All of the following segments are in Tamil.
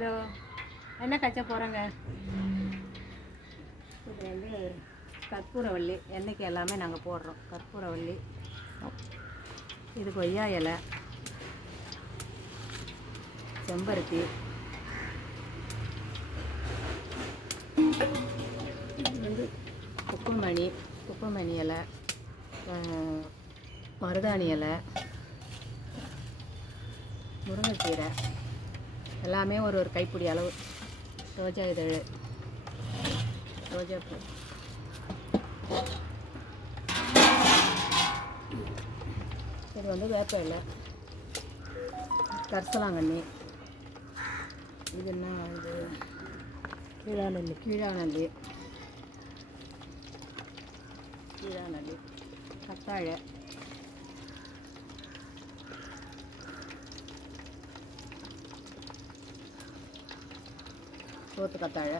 ஹலோ, என்ன கச்ச போகிறேங்க? இது வந்து கற்பூரவள்ளி, எண்ணெய்க்கு எல்லாமே நாங்கள் போடுறோம். கற்பூரவள்ளி, இது கொய்யா இலை, செம்பருத்தி, இது வந்து குப்பைமணி இலை, மருதாணி இலை, முருங்கைக்கீரை, எல்லாமே ஒரு கைப்பிடி அளவு, ரோஜா இதழ், ரோஜாப்பூ, இது வந்து வேப்ப இலை, கரிசலாங்கண்ணி, இது என்ன இது கீழாநெல்லி, கத்தாழை, சோத்து கத்தாழை,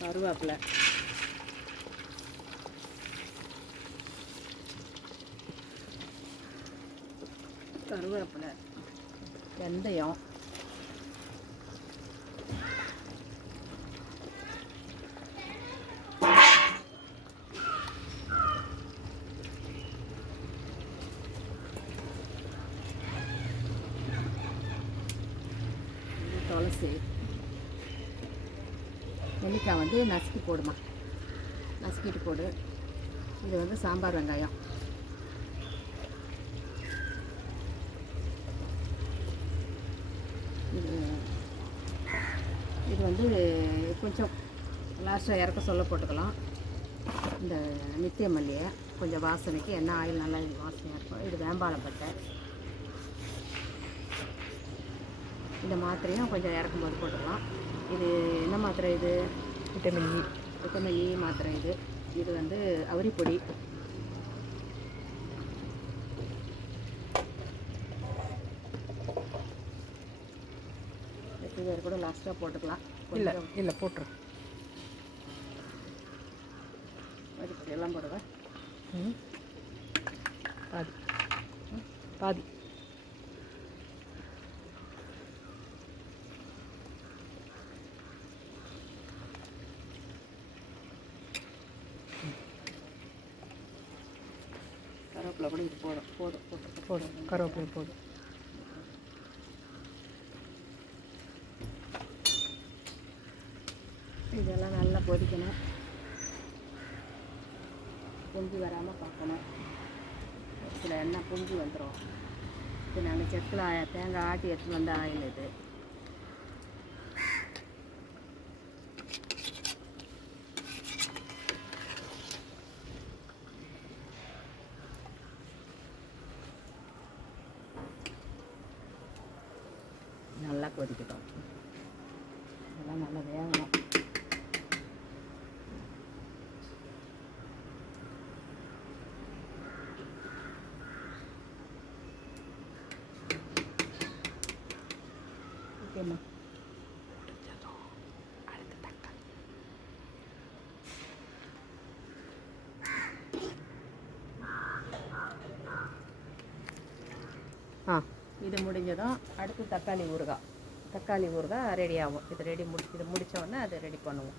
கருவேப்பிலை, வெந்தயம், துளசி, நெல்லிக்காய் வந்து நசுக்கி போடுமா, நசுக்கிட்டு போடு. இது வந்து சாம்பார் வெங்காயம், இது வந்து கொஞ்சம் லாஸ்ட்டாக இறக்க சொல்ல போட்டுக்கலாம். இந்த நித்திய மல்லியை கொஞ்சம் வாசனைக்கு, எண்ணெய் ஆயில் நல்லா வாசனையாக இருக்கும். இது வேம்பாலப்பட்டை, இந்த மாத்திரையும் கொஞ்சம் இறக்கும்போது போட்டுக்கலாம். இது என்ன மாத்திரை? இது விட்டமின் இ மாத்திரை. இது வந்து அவரிப்பொடி, இது கூட லாஸ்ட்டாக போட்டுக்கலாம். இல்லை போட்டுரு, அவரிப்பொடி எல்லாம் போடுவேன். பாதி கருவேப்பிலை கூட இது போடும் கருவேப்பிலை போடும். இதெல்லாம் நல்லா கொதிக்கணும், பொங்கி வராமல் பார்க்கணும். சில எண்ணெய் பொங்கி வந்துடும். இது நாங்கள் செக்கில் தேங்காய் ஆட்டி எடுத்துகிட்டு வந்த ஆயில். இது நல்லா கொதிக்கட்டும், இதெல்லாம் நல்லா வேகணும். ஓகேம்மா, இது முடிஞ்சதும் அடுத்து தக்காளி ஊறுகாய் ரெடி ஆகும். இது முடித்த உடனே அதை ரெடி பண்ணுவோம்.